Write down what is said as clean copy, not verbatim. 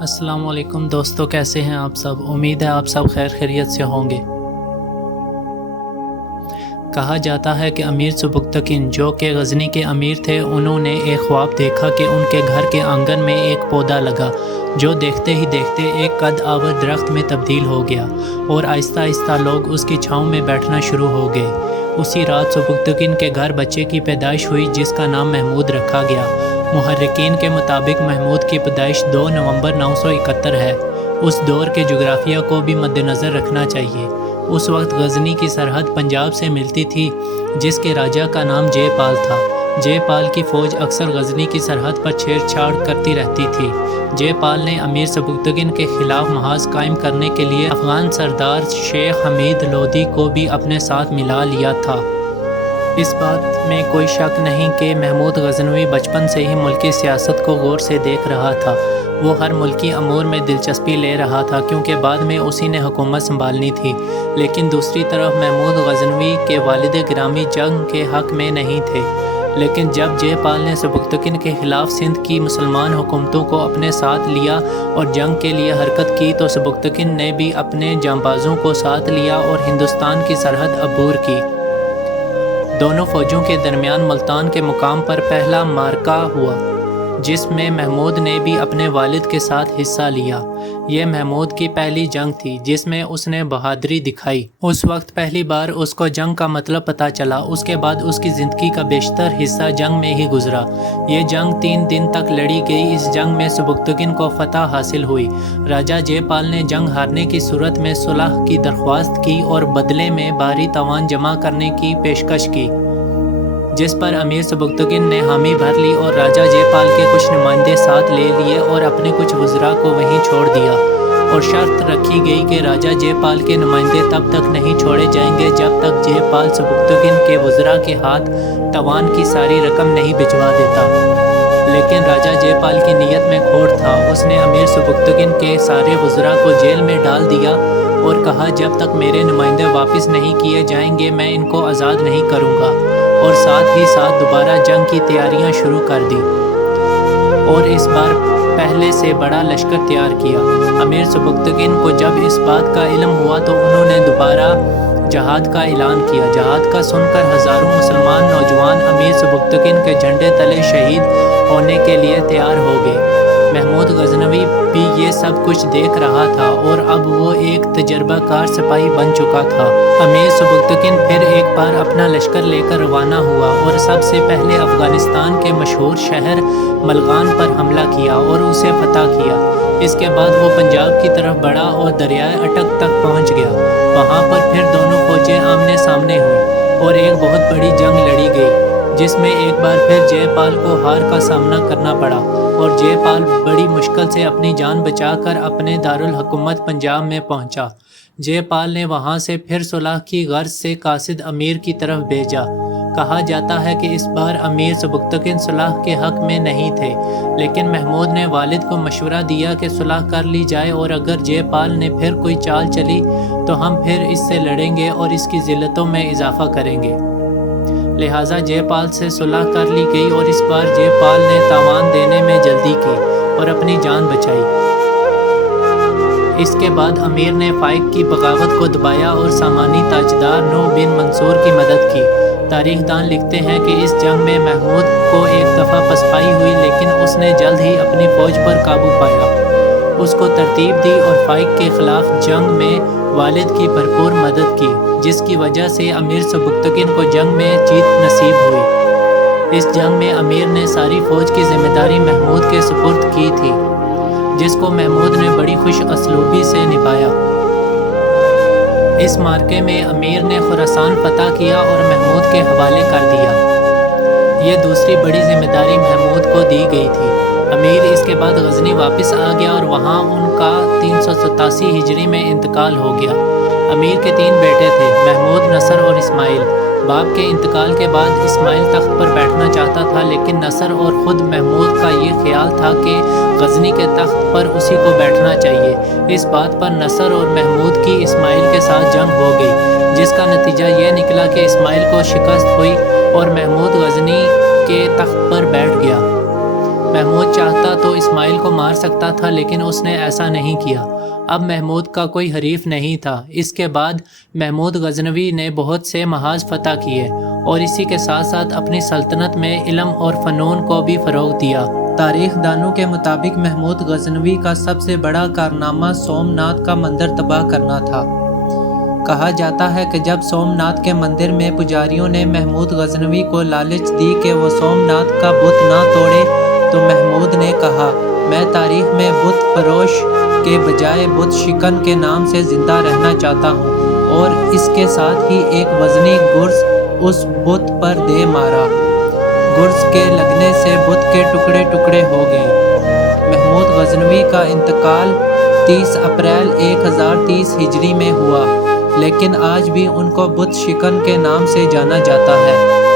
السلام علیکم دوستو، کیسے ہیں آپ سب؟ امید ہے آپ سب خیر خیریت سے ہوں گے۔ کہا جاتا ہے کہ امیر سبکتگین جو کہ غزنی کے امیر تھے، انہوں نے ایک خواب دیکھا کہ ان کے گھر کے آنگن میں ایک پودا لگا جو دیکھتے ہی دیکھتے ایک قد آور درخت میں تبدیل ہو گیا اور آہستہ آہستہ لوگ اس کی چھاؤں میں بیٹھنا شروع ہو گئے۔ اسی رات سبکتگین کے گھر بچے کی پیدائش ہوئی جس کا نام محمود رکھا گیا۔ محرکین کے مطابق محمود کی پیدائش 2 نومبر 971 ہے۔ اس دور کے جغرافیہ کو بھی مد نظر رکھنا چاہیے۔ اس وقت غزنی کی سرحد پنجاب سے ملتی تھی جس کے راجہ کا نام جے پال تھا۔ جے پال کی فوج اکثر غزنی کی سرحد پر چھیڑ چھاڑ کرتی رہتی تھی۔ جے پال نے امیر سبکتگین کے خلاف محاذ قائم کرنے کے لیے افغان سردار شیخ حمید لودھی کو بھی اپنے ساتھ ملا لیا تھا۔ اس بات میں کوئی شک نہیں کہ محمود غزنوی بچپن سے ہی ملکی سیاست کو غور سے دیکھ رہا تھا۔ وہ ہر ملکی امور میں دلچسپی لے رہا تھا کیونکہ بعد میں اسی نے حکومت سنبھالنی تھی۔ لیکن دوسری طرف محمود غزنوی کے والد گرامی جنگ کے حق میں نہیں تھے۔ لیکن جب جے پال نے سبکتگین کے خلاف سندھ کی مسلمان حکومتوں کو اپنے ساتھ لیا اور جنگ کے لیے حرکت کی تو سبکتگین نے بھی اپنے جانبازوں کو ساتھ لیا اور ہندوستان کی سرحد عبور کی۔ دونوں فوجوں کے درمیان ملتان کے مقام پر پہلا معرکہ ہوا جس میں محمود نے بھی اپنے والد کے ساتھ حصہ لیا۔ یہ محمود کی پہلی جنگ تھی جس میں اس نے بہادری دکھائی۔ اس وقت پہلی بار اس کو جنگ کا مطلب پتہ چلا۔ اس کے بعد اس کی زندگی کا بیشتر حصہ جنگ میں ہی گزرا۔ یہ جنگ 3 دن تک لڑی گئی۔ اس جنگ میں سبکتگین کو فتح حاصل ہوئی۔ راجہ جے پال نے جنگ ہارنے کی صورت میں صلح کی درخواست کی اور بدلے میں بھاری تاوان جمع کرنے کی پیشکش کی، جس پر امیر سبکتگین نے حامی بھر لی اور راجہ جے پال کے کچھ نمائندے ساتھ لے لیے اور اپنے کچھ وزراء کو وہیں چھوڑ دیا، اور شرط رکھی گئی کہ راجہ جے پال کے نمائندے تب تک نہیں چھوڑے جائیں گے جب تک جے پال سبکتگین کے وزراء کے ہاتھ تاوان کی ساری رقم نہیں بھجوا دیتا۔ لیکن راجہ جے پال کی نیت میں کھوٹ تھا۔ اس نے امیر سبکتگین کے سارے وزراء کو جیل میں ڈال دیا اور کہا جب تک میرے نمائندے واپس نہیں کیے جائیں گے میں ان کو آزاد نہیں کروں گا، اور ساتھ ہی ساتھ دوبارہ جنگ کی تیاریاں شروع کر دی اور اس بار پہلے سے بڑا لشکر تیار کیا۔ امیر سبکتگین کو جب اس بات کا علم ہوا تو انہوں نے دوبارہ جہاد کا اعلان کیا۔ جہاد کا سن کر ہزاروں مسلمان نوجوان امیر سبکتگین کے جھنڈے تلے شہید ہونے کے لیے تیار ہو گئے۔ محمود غزنوی بھی یہ سب کچھ دیکھ رہا تھا اور اب وہ ایک تجربہ کار سپاہی بن چکا تھا۔ امیر سبکتگین پھر ایک بار اپنا لشکر لے کر روانہ ہوا اور سب سے پہلے افغانستان کے مشہور شہر ملغان پر حملہ کیا اور اسے فتح کیا۔ اس کے بعد وہ پنجاب کی طرف بڑھا اور دریائے اٹک تک پہنچ گیا۔ وہاں پر پھر دونوں فوجیں آمنے سامنے ہوئیں اور ایک بہت بڑی جنگ لڑی گئی جس میں ایک بار پھر جے پال کو ہار کا سامنا کرنا پڑا اور جے پال بڑی مشکل سے اپنی جان بچا کر اپنے دارالحکومت پنجاب میں پہنچا۔ جے پال نے وہاں سے پھر صلح کی غرض سے قاصد امیر کی طرف بھیجا۔ کہا جاتا ہے کہ اس بار امیر سبکتگین صلح کے حق میں نہیں تھے، لیکن محمود نے والد کو مشورہ دیا کہ صلح کر لی جائے اور اگر جے پال نے پھر کوئی چال چلی تو ہم پھر اس سے لڑیں گے اور اس کی ذلتوں میں اضافہ کریں گے۔ لہٰذا جے پال سے صلح کر لی گئی اور اس بار جے پال نے تاوان دینے میں جلدی کی اور اپنی جان بچائی۔ اس کے بعد امیر نے فائق کی بغاوت کو دبایا اور سامانی تاجدار نوح بن منصور کی مدد کی۔ تاریخ دان لکھتے ہیں کہ اس جنگ میں محمود کو ایک دفعہ پسپائی ہوئی لیکن اس نے جلد ہی اپنی فوج پر قابو پایا، اس کو ترتیب دی اور فائق کے خلاف جنگ میں والد کی بھرپور مدد کی، جس کی وجہ سے امیر سبکتگین کو جنگ میں جیت نصیب ہوئی۔ اس جنگ میں امیر نے ساری فوج کی ذمہ داری محمود کے سپرد کی تھی، جس کو محمود نے بڑی خوش اسلوبی سے نبھایا۔ اس معرکے میں امیر نے خراسان فتح کیا اور محمود کے حوالے کر دیا۔ یہ دوسری بڑی ذمہ داری محمود کو دی گئی تھی۔ امیر اس کے بعد غزنی واپس آ گیا اور وہاں ان کا 387 ہجری میں انتقال ہو گیا۔ امیر کے 3 بیٹے تھے، محمود، نصر اور اسماعیل۔ باپ کے انتقال کے بعد اسماعیل تخت پر بیٹھنا چاہتا تھا لیکن نصر اور خود محمود کا یہ خیال تھا کہ غزنی کے تخت پر اسی کو بیٹھنا چاہیے۔ اس بات پر نصر اور محمود کی اسماعیل کے ساتھ جنگ ہو گئی جس کا نتیجہ یہ نکلا کہ اسماعیل کو شکست ہوئی اور محمود غزنی کے تخت پر بیٹھ گیا۔ محمود چاہتا تو اسماعیل کو مار سکتا تھا، لیکن اس نے ایسا نہیں کیا۔ اب محمود کا کوئی حریف نہیں تھا۔ اس کے بعد محمود غزنوی نے بہت سے محاذ فتح کیے اور اسی کے ساتھ ساتھ اپنی سلطنت میں علم اور فنون کو بھی فروغ دیا۔ تاریخ دانوں کے مطابق محمود غزنوی کا سب سے بڑا کارنامہ سومناتھ کا مندر تباہ کرنا تھا۔ کہا جاتا ہے کہ جب سومناتھ کے مندر میں پجاریوں نے محمود غزنوی کو لالچ دی کہ وہ سومناتھ کا بت نہ توڑے تو محمود نے کہا، میں تاریخ میں بت فروش کے بجائے بت شکن کے نام سے زندہ رہنا چاہتا ہوں، اور اس کے ساتھ ہی ایک وزنی گرز اس بت پر دے مارا۔ گرز کے لگنے سے بت کے ٹکڑے ٹکڑے ہو گئے۔ محمود غزنوی کا انتقال 30 اپریل 1030 ہجری میں ہوا، لیکن آج بھی ان کو بت شکن کے نام سے جانا جاتا ہے۔